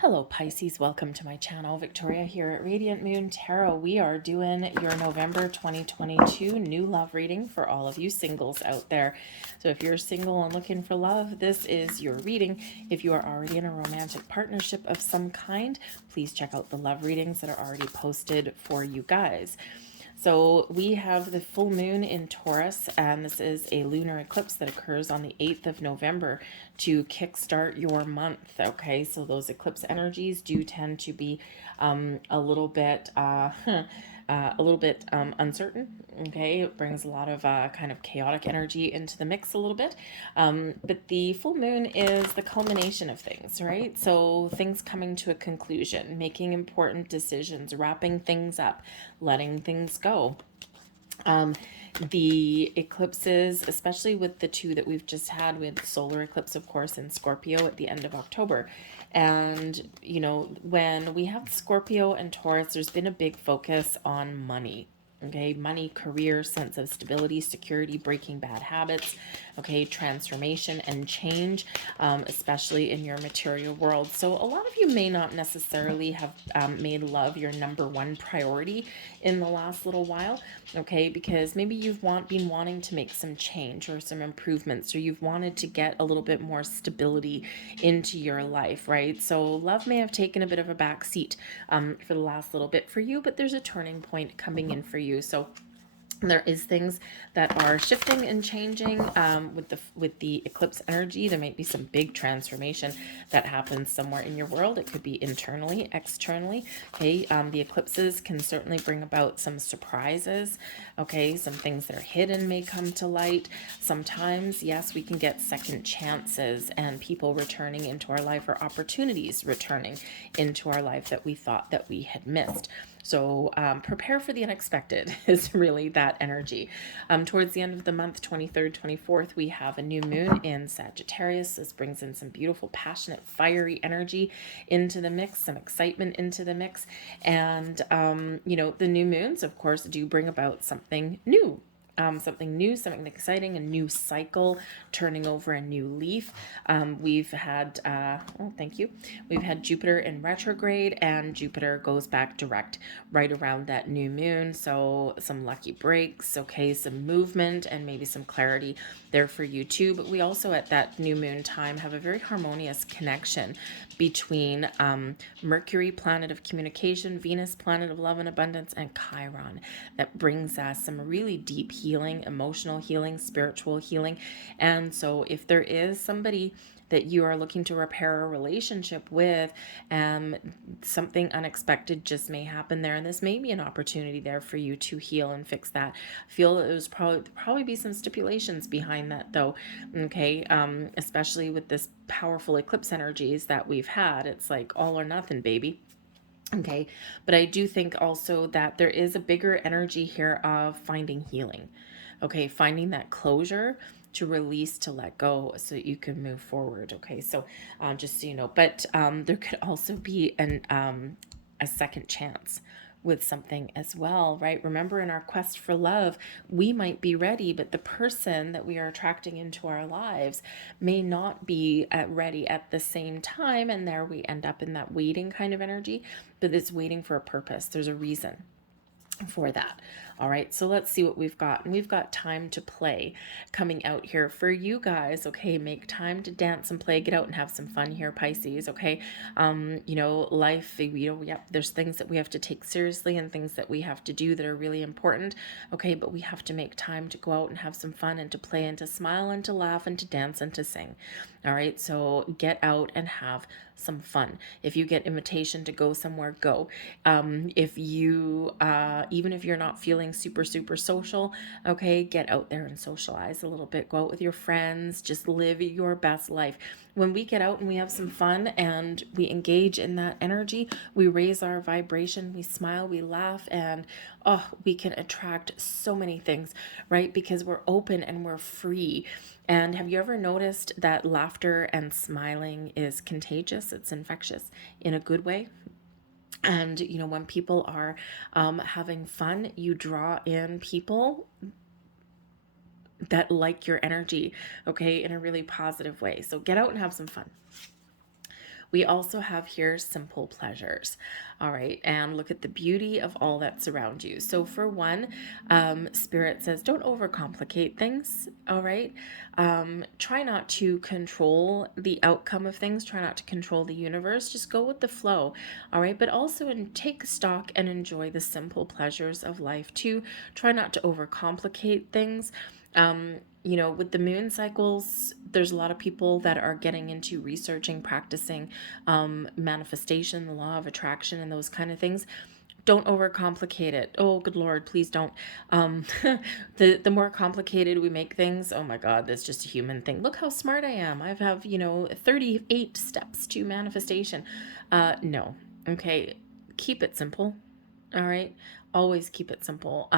Hello Pisces, welcome to my channel. Victoria here at Radiant Moon Tarot. We are doing your November 2022 new love reading for all of you singles out there. So if you're single and looking for love, this is your reading. If you are already in a romantic partnership of some kind, please check out the love readings that are already posted for you guys. So we have the full moon in Taurus, and this is a lunar eclipse that occurs on the 8th of November to kickstart your month. Okay, so those eclipse energies do tend to be a little bit uncertain. Okay, it brings a lot of kind of chaotic energy into the mix a little bit. But the full moon is the culmination of things, right? So things coming to a conclusion, making important decisions, wrapping things up, letting things go. The eclipses, especially with the two that we've just had, with solar eclipse, of course, in Scorpio at the end of October. And, you know, when we have Scorpio and Taurus, there's been a big focus on money. Okay, money, career, sense of stability, security, breaking bad habits, okay, transformation and change, especially in your material world. So a lot of you may not necessarily have made love your number one priority in the last little while, okay, because maybe you've been wanting to make some change or some improvements, or you've wanted to get a little bit more stability into your life, right? So love may have taken a bit of a back seat for the last little bit for you, but there's a turning point coming in for you. So there is things that are shifting and changing with the eclipse energy. There might be some big transformation that happens somewhere in your world. It could be internally, externally. Okay, the eclipses can certainly bring about some surprises. Okay, some things that are hidden may come to light. Sometimes, yes, we can get second chances and people returning into our life, or opportunities returning into our life that we thought that we had missed. So prepare for the unexpected is really that energy. Towards the end of the month, 23rd, 24th, we have a new moon in Sagittarius. This brings in some beautiful, passionate, fiery energy into the mix, some excitement into the mix. And, you know, the new moons, of course, do bring about something new. Something exciting, a new cycle, turning over a new leaf. We've had, thank you. We've had Jupiter in retrograde, and Jupiter goes back direct right around that new moon. So some lucky breaks, okay, some movement and maybe some clarity there for you too. But we also at that new moon time have a very harmonious connection between Mercury, planet of communication, Venus, planet of love and abundance, and Chiron, that brings us some really deep healing, emotional healing, spiritual healing. And so if there is somebody that you are looking to repair a relationship with, something unexpected just may happen there, and this may be an opportunity there for you to heal and fix that. I feel that there's probably be some stipulations behind that though, okay, especially with this powerful eclipse energies that we've had. It's like all or nothing, baby. Okay, but I do think also that there is a bigger energy here of finding healing. Okay, finding that closure, to release, to let go, so that you can move forward. Okay, so just so you know, but there could also be a second chance with something as well, right? Remember, in our quest for love, we might be ready, but the person that we are attracting into our lives may not be ready at the same time, and there we end up in that waiting kind of energy, but it's waiting for a purpose. There's a reason for that. All right, so let's see what we've got. And we've got time to play coming out here for you guys. Okay, make time to dance and play, get out and have some fun here, Pisces. Okay, you know, life, you know, yep, there's things that we have to take seriously and things that we have to do that are really important. Okay, but we have to make time to go out and have some fun and to play and to smile and to laugh and to dance and to sing. All right, so get out and have some fun. If you get invitation to go somewhere, go. If you even if you're not feeling super social, okay, get out there and socialize a little bit. Go out with your friends, just live your best life. When we get out and we have some fun and we engage in that energy, we raise our vibration, we smile, we laugh, and we can attract so many things, right? Because we're open and we're free. And have you ever noticed that laughter and smiling is contagious? It's infectious in a good way. And, you know, when people are having fun, you draw in people that like your energy, okay, in a really positive way. So get out and have some fun. We also have here simple pleasures. All right. And look at the beauty of all that's around you. So, for one, Spirit says don't overcomplicate things. All right. Try not to control the outcome of things. Try not to control the universe. Just go with the flow. All right. But also take stock and enjoy the simple pleasures of life too. Try not to overcomplicate things. With the moon cycles, there's a lot of people that are getting into researching, practicing manifestation, the law of attraction, and those kind of things. Don't overcomplicate it. Oh, good Lord, please don't. Um, the more complicated we make things, oh my God, that's just a human thing. Look how smart I am. I have 38 steps to manifestation. No, okay, keep it simple. All right. Always keep it simple.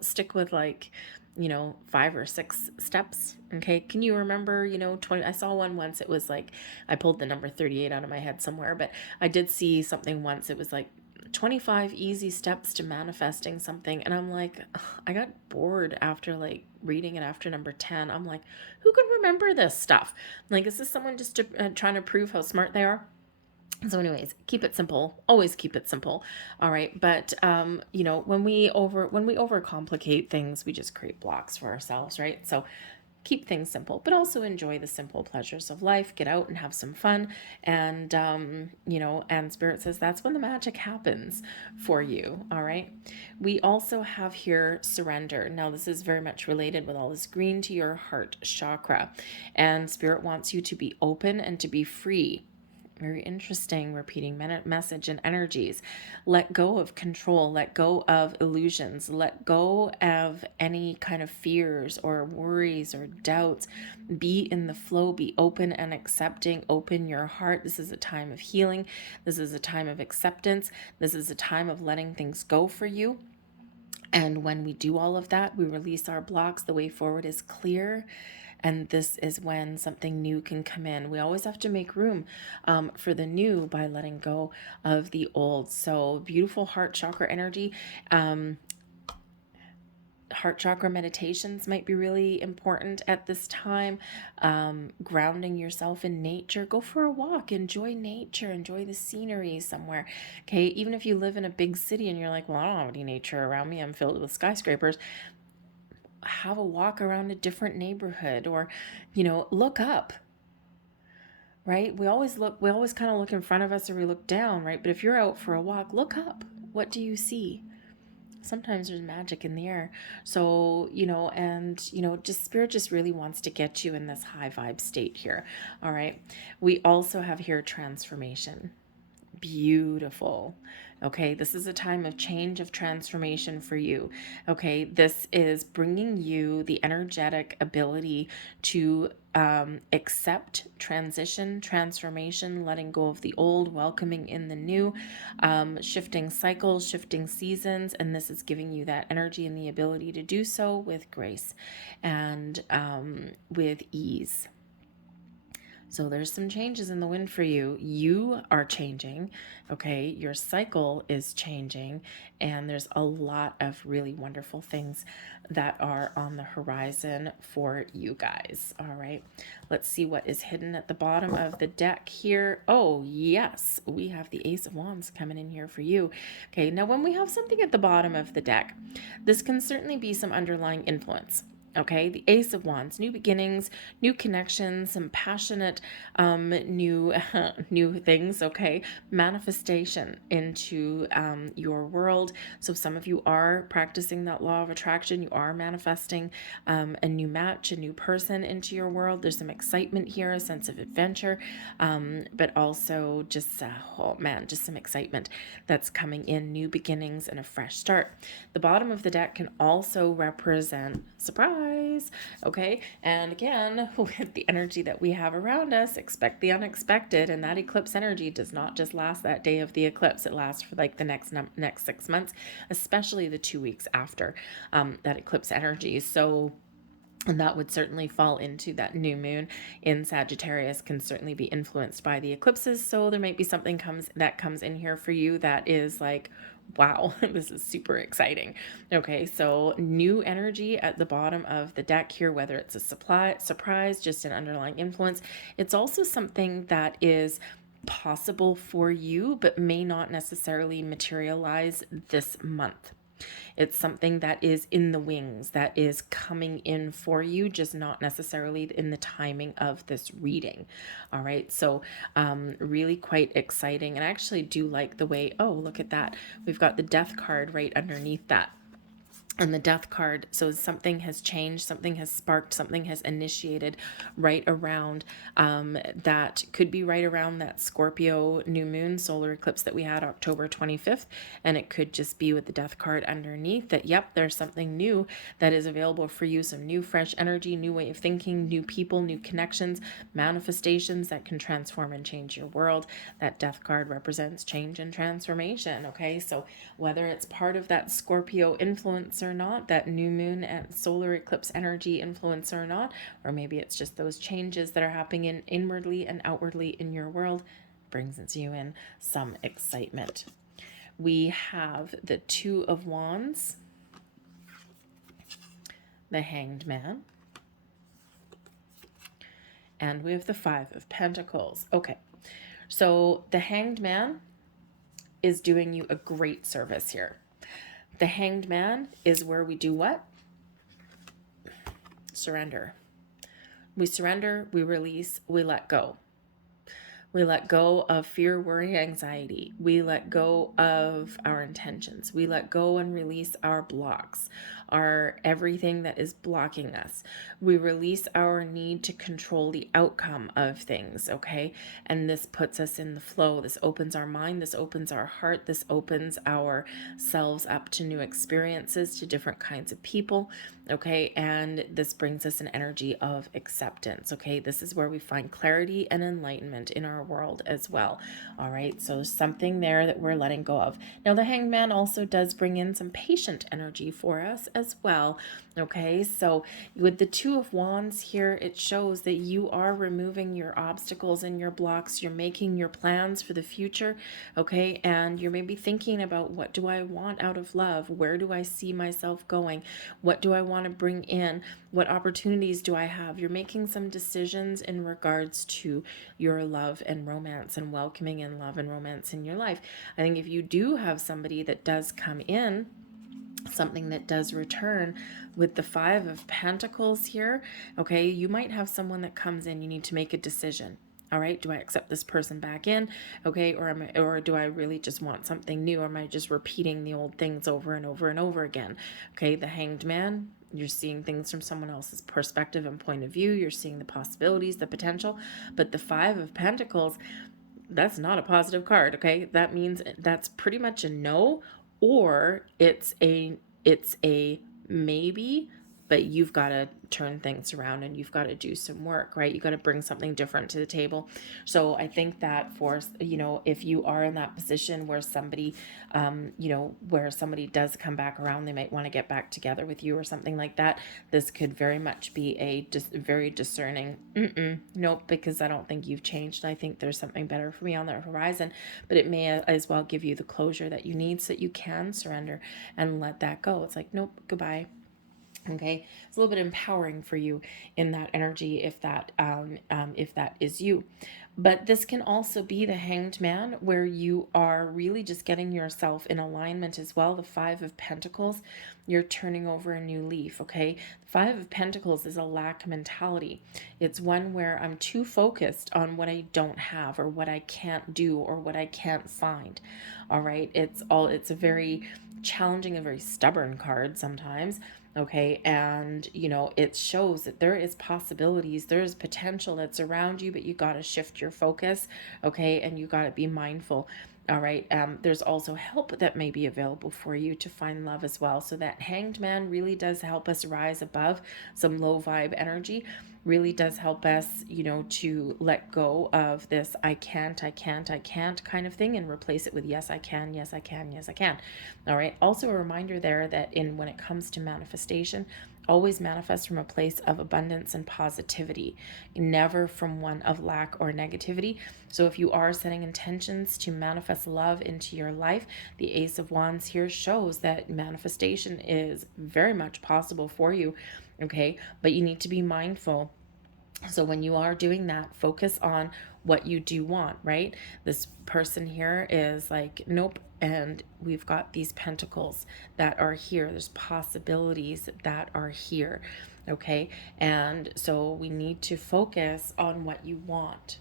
Stick with 5 or 6 steps. Okay. Can you remember, 20? I saw one once. It was like, I pulled the number 38 out of my head somewhere, but I did see something once. It was like 25 easy steps to manifesting something. And I'm like, ugh, I got bored after reading it after number 10. I'm like, who can remember this stuff? Like, is this someone just trying to prove how smart they are? So anyways, keep it simple. Always keep it simple. All right. But when we overcomplicate things, we just create blocks for ourselves, right? So keep things simple, but also enjoy the simple pleasures of life. Get out and have some fun. And and Spirit says that's when the magic happens for you. All right. We also have here surrender. Now, this is very much related with all this green to your heart chakra. And Spirit wants you to be open and to be free. Very interesting, repeating message and energies. Let go of control, let go of illusions, let go of any kind of fears or worries or doubts. Be in the flow, be open and accepting, open your heart. This is a time of healing. This is a time of acceptance. This is a time of letting things go for you. And when we do all of that, we release our blocks. The way forward is clear. And this is when something new can come in. We always have to make room for the new by letting go of the old. So beautiful heart chakra energy. Heart chakra meditations might be really important at this time. Grounding yourself in nature. Go for a walk. Enjoy nature. Enjoy the scenery somewhere. Okay. Even if you live in a big city and you're like, well, I don't have any nature around me. I'm filled with skyscrapers. Have a walk around a different neighborhood, or look up, right? We always kind of look in front of us, or we look down, right? But if you're out for a walk, look up. What do you see? Sometimes there's magic in the air. So just Spirit just really wants to get you in this high vibe state here. All right. We also have here transformation. Beautiful. Okay, this is a time of change, of transformation for you. Okay, this is bringing you the energetic ability to accept transition, transformation, letting go of the old, welcoming in the new, shifting cycles, shifting seasons. And this is giving you that energy and the ability to do so with grace and with ease. So there's some changes in the wind for you. You are changing, okay? Your cycle is changing, and there's a lot of really wonderful things that are on the horizon for you guys, all right? Let's see what is hidden at the bottom of the deck here. Oh, yes, we have the Ace of Wands coming in here for you. Okay, now when we have something at the bottom of the deck, this can certainly be some underlying influence. Okay, the Ace of Wands, new beginnings, new connections, some passionate, new things. Okay, manifestation into your world. So some of you are practicing that law of attraction. You are manifesting a new match, a new person into your world. There's some excitement here, a sense of adventure, but also just just some excitement that's coming in. New beginnings and a fresh start. The bottom of the deck can also represent surprise. Okay, and again, with the energy that we have around us, expect the unexpected. And that eclipse energy does not just last that day of the eclipse. It lasts for the next 6 months, especially the 2 weeks after that eclipse energy. So, and that would certainly fall into that new moon in Sagittarius, can certainly be influenced by the eclipses. So there might be something that comes in here for you that is like, wow, this is super exciting. Okay, so new energy at the bottom of the deck here, whether it's a surprise, just an underlying influence. It's also something that is possible for you, but may not necessarily materialize this month. It's something that is in the wings, that is coming in for you, just not necessarily in the timing of this reading. All right. So really quite exciting. And I actually do like the way, oh, look at that. We've got the death card right underneath that. And the death card, so something has changed, something has sparked, something has initiated right around that could be right around that Scorpio new moon solar eclipse that we had October 25th. And it could just be with the death card underneath that, yep, there's something new that is available for you. Some new fresh energy, new way of thinking, new people, new connections, manifestations that can transform and change your world. That death card represents change and transformation. Okay, so whether it's part of that Scorpio influence or not, that new moon and solar eclipse energy influence or not, or maybe it's just those changes that are happening inwardly and outwardly in your world, brings you in some excitement. We have the Two of Wands, the Hanged Man, and we have the Five of Pentacles. Okay, so the Hanged Man is doing you a great service here. The Hanged Man is where we do what? Surrender. We surrender, we release, we let go. We let go of fear, worry, anxiety. We let go of our intentions. We let go and release our blocks, our everything that is blocking us. We release our need to control the outcome of things, okay? And this puts us in the flow. This opens our mind. This opens our heart. This opens ourselves up to new experiences, to different kinds of people, okay? And this brings us an energy of acceptance, okay? This is where we find clarity and enlightenment in our world as well. All right, so something there that we're letting go of. Now the Hanged Man also does bring in some patient energy for us as well. Okay, so with the Two of Wands here, it shows that you are removing your obstacles and your blocks. You're making your plans for the future, okay? And you're maybe thinking about, what do I want out of love? Where do I see myself going? What do I want to bring in? What opportunities do I have? You're making some decisions in regards to your love and romance and welcoming in love and romance in your life. I think if you do have somebody that does come in, something that does return with the Five of Pentacles here, okay, you might have someone that comes in, you need to make a decision. All right, do I accept this person back in? Okay, or do I really just want something new? Or am I just repeating the old things over and over and over again? Okay, the Hanged Man, you're seeing things from someone else's perspective and point of view. You're seeing the possibilities, the potential. But the Five of Pentacles, that's not a positive card, okay? That means that's pretty much a no, or it's a maybe, but you've got to turn things around and you've got to do some work, right? You got to bring something different to the table. So I think that for, if you are in that position where somebody, where somebody does come back around, they might want to get back together with you or something like that. This could very much be a very discerning, nope, because I don't think you've changed. I think there's something better for me on the horizon, but it may as well give you the closure that you need so that you can surrender and let that go. It's like, nope, goodbye. Okay, it's a little bit empowering for you in that energy if that is you. But this can also be the Hanged Man, where you are really just getting yourself in alignment as well. The Five of Pentacles, you're turning over a new leaf, okay? The Five of Pentacles is a lack mentality. It's one where I'm too focused on what I don't have or what I can't do or what I can't find. All right, it's a very challenging, a very stubborn card sometimes. Okay, and it shows that there is possibilities, there's potential that's around you, but you got to shift your focus, okay, and you got to be mindful. All right, there's also help that may be available for you to find love as well. So that Hanged Man really does help us rise above some low vibe energy, really does help us, to let go of this I can't kind of thing and replace it with yes, I can, yes, I can, yes, I can. All right. Also a reminder there that when it comes to manifestation, always manifest from a place of abundance and positivity, never from one of lack or negativity. So if you are setting intentions to manifest love into your life, the Ace of Wands here shows that manifestation is very much possible for you. Okay. But you need to be mindful So when you are doing that, focus on what you do want, right? This person here is like, nope. And we've got these pentacles that are here. There's possibilities that are here. Okay. And so we need to focus on what you want.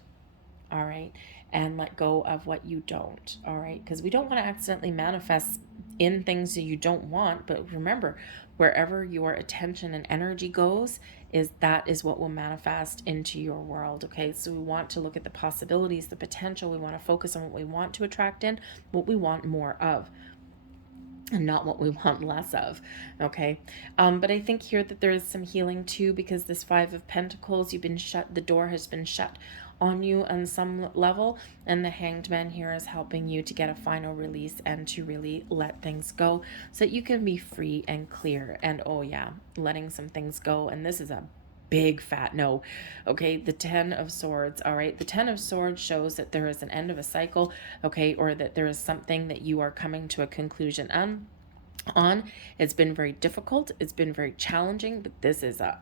All right. And let go of what you don't. All right. Because we don't want to accidentally manifest in things that you don't want. But remember, wherever your attention and energy goes, that is what will manifest into your world. Okay. So we want to look at the possibilities, the potential. We want to focus on what we want to attract in, what we want more of, and not what we want less of. Okay. But I think here that there is some healing too, because this Five of Pentacles, you've been shut, the door has been shut on you on some level, and the Hanged Man here is helping you to get a final release and to really let things go so that you can be free and clear. And oh yeah, letting some things go. And this is a big fat no. Okay, the Ten of Swords. All right, the Ten of Swords shows that there is an end of a cycle, okay, or that there is something that you are coming to a conclusion on. It's been very difficult, it's been very challenging, but this is a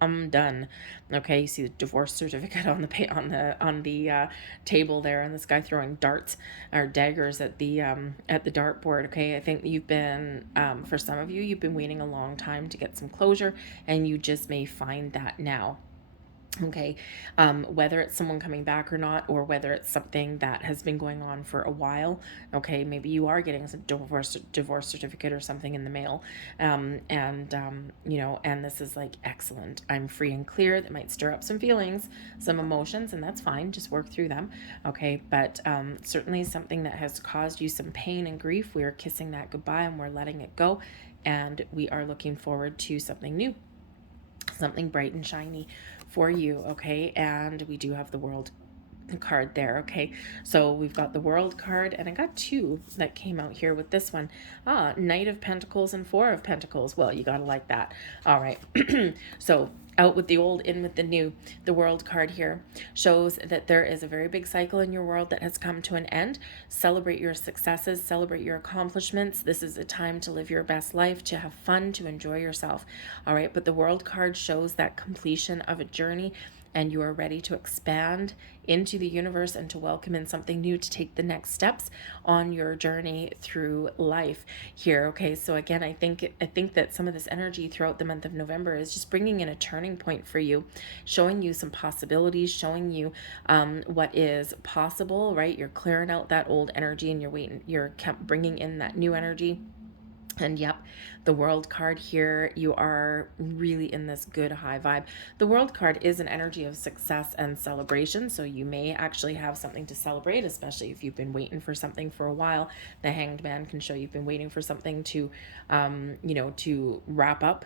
I'm done. Okay, you see the divorce certificate on the table there, and this guy throwing darts or daggers at the dartboard. Okay, I think you've been for some of you, you've been waiting a long time to get some closure, and you just may find that now. Okay, whether it's someone coming back or not, or whether it's something that has been going on for a while. Okay, maybe you are getting a divorce certificate or something in the mail, you know, and this is like, excellent, I'm free and clear. That might stir up some feelings, some emotions, and that's fine. Just work through them. Okay, but certainly something that has caused you some pain and grief, we are kissing that goodbye and we're letting it go, and we are looking forward to something new, something bright and shiny for you. Okay, and we do have the World card there. Okay, so we've got the World card, and I got two that came out here with this one. Knight of Pentacles and Four of Pentacles. Well, you gotta like that. All right. So out with the old, in with the new. The World card here shows that there is a very big cycle in your world that has come to an end. Celebrate your successes, celebrate your accomplishments. This is a time to live your best life, to have fun, to enjoy yourself. All right, but the World card shows that completion of a journey, and you are ready to expand into the universe and to welcome in something new, to take the next steps on your journey through life here. Okay, so again, I think that some of this energy throughout the month of November is just bringing in a turning point for you, showing you some possibilities, showing you what is possible, right? You're clearing out that old energy, and you're bringing in that new energy. And yep, the World card here, you are really in this good high vibe. The World card is an energy of success and celebration, so you may actually have something to celebrate, especially if you've been waiting for something for a while. The Hanged Man can show you've been waiting for something to, you know, to wrap up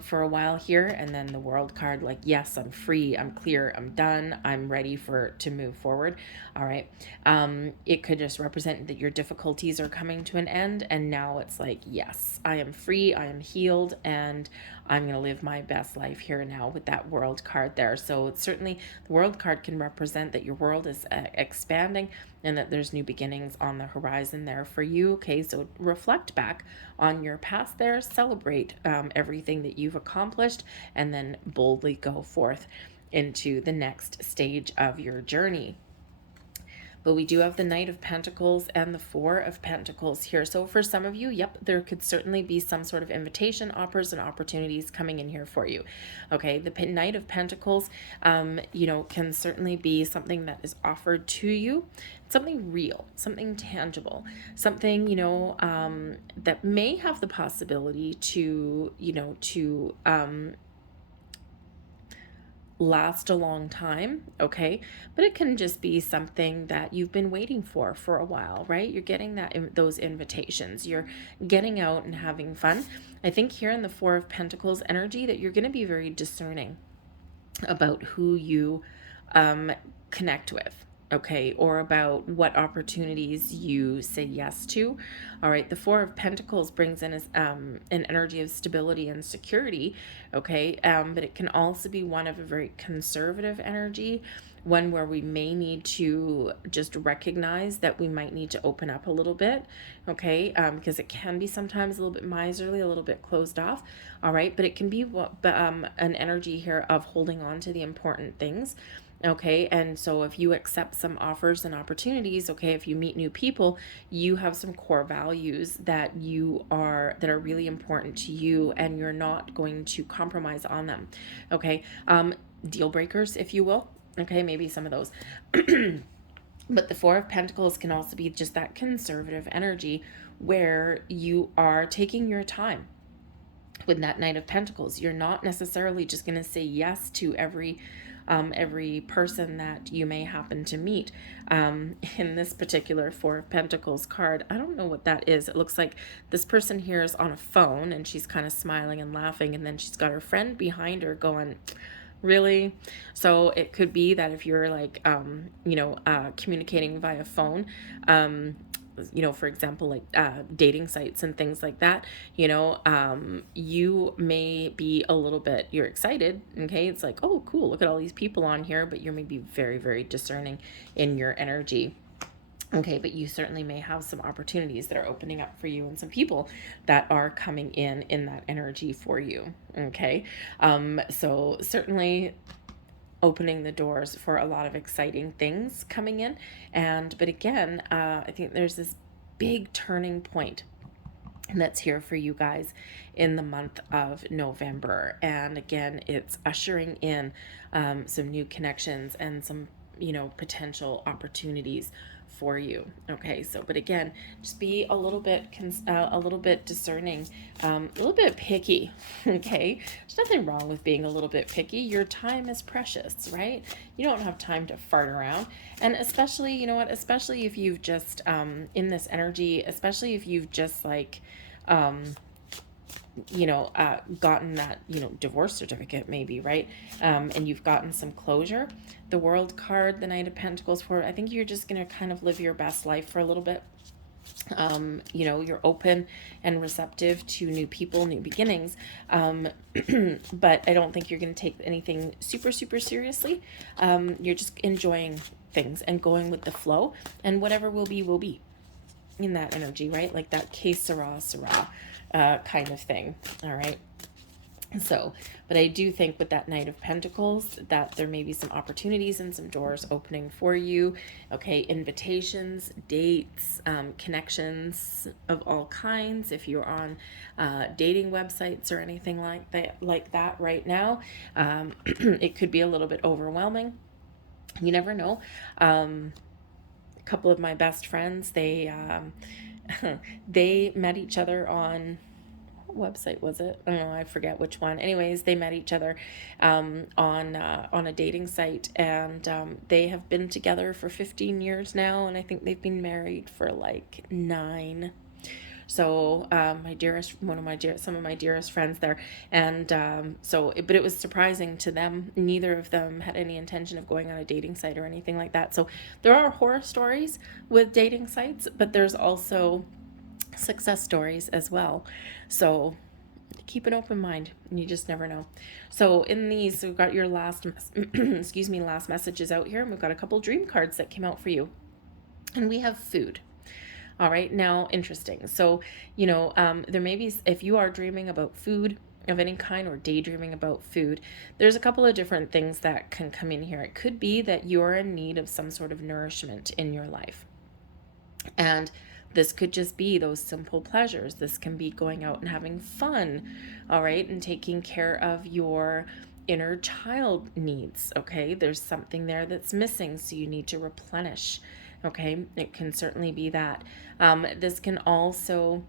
for a while here. And then the World card, like, yes, I'm free, I'm clear, I'm done, I'm ready to move forward. All right. It could just represent that your difficulties are coming to an end, and now it's like, yes, I am free, I am healed, and I'm going to live my best life here now with that World card there. So it's certainly, the World card can represent that your world is expanding, and that there's new beginnings on the horizon there for you. Okay, so reflect back on your past there, celebrate everything that you've accomplished, and then boldly go forth into the next stage of your journey. But we do have the Knight of Pentacles and the Four of Pentacles here. So for some of you, yep, there could certainly be some sort of invitation, offers, and opportunities coming in here for you. Okay, the Knight of Pentacles, you know, can certainly be something that is offered to you, something real, something tangible, something, you know, that may have the possibility to, you know, to last a long time. Okay, but it can just be something that you've been waiting for a while, right? You're getting those invitations, you're getting out and having fun. I think here in the Four of Pentacles energy that you're going to be very discerning about who you connect with. Okay, or about what opportunities you say yes to. All right, the Four of Pentacles brings in an energy of stability and security. Okay, but it can also be one of a very conservative energy, one where we may need to just recognize that we might need to open up a little bit, okay? Because it can be sometimes a little bit miserly, a little bit closed off, all right? But it can be an energy here of holding on to the important things. Okay, and so if you accept some offers and opportunities, okay, if you meet new people, you have some core values that are really important to you, and you're not going to compromise on them. Okay, deal breakers, if you will. Okay, maybe some of those. But the Four of Pentacles can also be just that conservative energy where you are taking your time. With that Knight of Pentacles, you're not necessarily just going to say yes to every person that you may happen to meet. In this particular Four of Pentacles card, I don't know what that is. It looks like this person here is on a phone and she's kind of smiling and laughing, and then she's got her friend behind her going, really? So it could be that if you're like communicating via phone, for example, like dating sites and things like that, you may be a little bit, you're excited, okay? It's like, oh, cool, look at all these people on here, but you're maybe very, very discerning in your energy. Okay, but you certainly may have some opportunities that are opening up for you and some people that are coming in that energy for you, okay? So certainly opening the doors for a lot of exciting things coming in. But again, I think there's this big turning point that's here for you guys in the month of November. And again, it's ushering in some new connections and some, potential opportunities for you. Okay, so but again, just be a little bit discerning, a little bit picky. Okay, there's nothing wrong with being a little bit picky. Your time is precious, right? You don't have time to fart around. And especially, especially if you've just in this energy, especially if you've just like gotten that, divorce certificate maybe, right? And you've gotten some closure. The World card, the Knight of Pentacles for, I think you're just going to kind of live your best life for a little bit. You're open and receptive to new people, new beginnings. But I don't think you're going to take anything super, super seriously. You're just enjoying things and going with the flow, and whatever will be in that energy, right? Like that que sera, sera. Kind of thing. All right. So, but I do think with that Knight of Pentacles that there may be some opportunities and some doors opening for you. Okay. Invitations, dates, connections of all kinds. If you're on dating websites or anything like that right now, it could be a little bit overwhelming. You never know. A couple of my best friends, they met each other on, what website was it? I don't know, I forget which one. Anyways, they met each other on a dating site, and they have been together for 15 years now, and I think they've been married for like 9. So some of my dearest friends there, and but it was surprising to them. Neither of them had any intention of going on a dating site or anything like that. So there are horror stories with dating sites, but there's also success stories as well. So keep an open mind, and you just never know. So in these, we've got your last last messages out here, and we've got a couple dream cards that came out for you, and we have food. All right, now interesting. So, there may be, if you are dreaming about food of any kind or daydreaming about food, there's a couple of different things that can come in here. It could be that you're in need of some sort of nourishment in your life. And this could just be those simple pleasures. This can be going out and having fun, all right, and taking care of your inner child needs, okay? There's something there that's missing, so you need to replenish. Okay, it can certainly be that. This can also,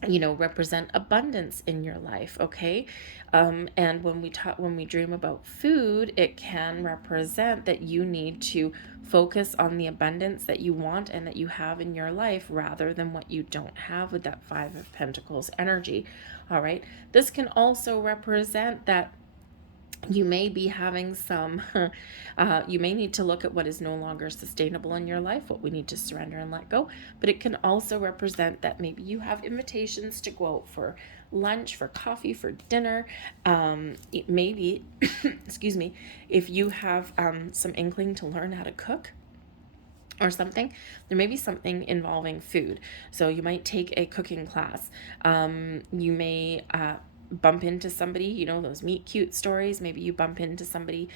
represent abundance in your life. Okay, and when we dream about food, it can represent that you need to focus on the abundance that you want and that you have in your life, rather than what you don't have with that Five of Pentacles energy. All right, this can also represent that You may be having some, you may need to look at what is no longer sustainable in your life, what we need to surrender and let go. But it can also represent that maybe you have invitations to go out for lunch, for coffee, for dinner. Maybe, excuse me, if you have some inkling to learn how to cook or something, there may be something involving food. So you might take a cooking class. You may bump into somebody, you know, those meet cute stories. Maybe you bump into somebody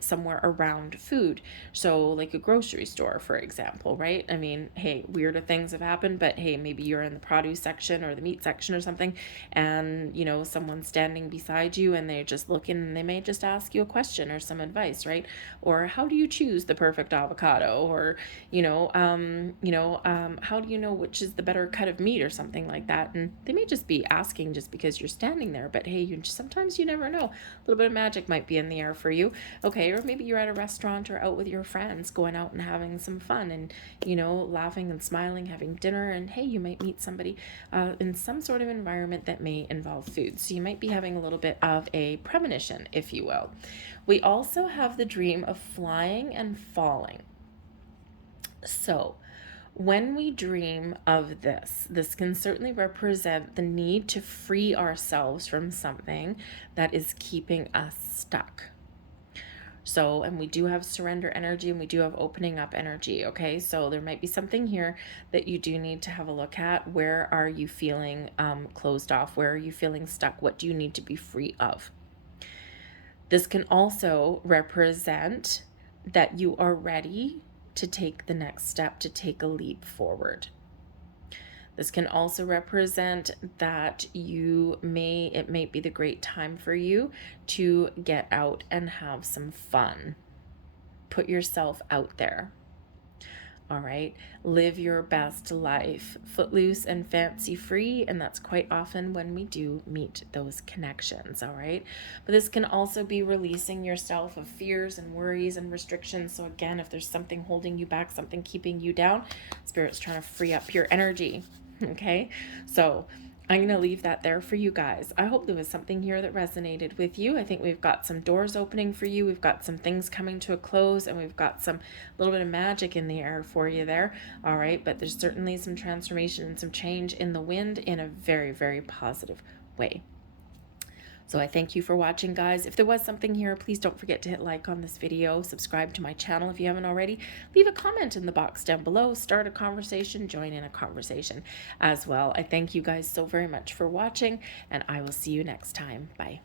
somewhere around food. So like a grocery store, for example, right? I mean, hey, weirder things have happened, but hey, maybe you're in the produce section or the meat section or something, and you know, someone's standing beside you and they're just looking, and they may just ask you a question or some advice, right? Or how do you choose the perfect avocado? Or how do you know which is the better cut of meat or something like that? And they may just be asking just because you're standing there, but hey, sometimes you never know. A little bit of magic might be in the air for you. Okay, or maybe you're at a restaurant or out with your friends, going out and having some fun, and you know, laughing and smiling, having dinner, and hey, you might meet somebody in some sort of environment that may involve food. So you might be having a little bit of a premonition, if you will. We also have the dream of flying and falling. So, when we dream of this can certainly represent the need to free ourselves from something that is keeping us stuck. So, and we do have surrender energy and we do have opening up energy, okay? So there might be something here that you do need to have a look at. Where are you feeling closed off? Where are you feeling stuck? What do you need to be free of? This can also represent that you are ready to take the next step, to take a leap forward. This can also represent that it may be the great time for you to get out and have some fun. Put yourself out there. All right, live your best life, footloose and fancy free, and that's quite often when we do meet those connections. All right, but this can also be releasing yourself of fears and worries and restrictions. So again, if there's something holding you back, something keeping you down, Spirit's trying to free up your energy. Okay, so I'm going to leave that there for you guys. I hope there was something here that resonated with you. I think we've got some doors opening for you. We've got some things coming to a close, and we've got some little bit of magic in the air for you there. All right, but there's certainly some transformation and some change in the wind in a very, very positive way. So I thank you for watching, guys. If there was something here, please don't forget to hit like on this video, subscribe to my channel if you haven't already, leave a comment in the box down below, start a conversation, join in a conversation as well. I thank you guys so very much for watching, and I will see you next time. Bye.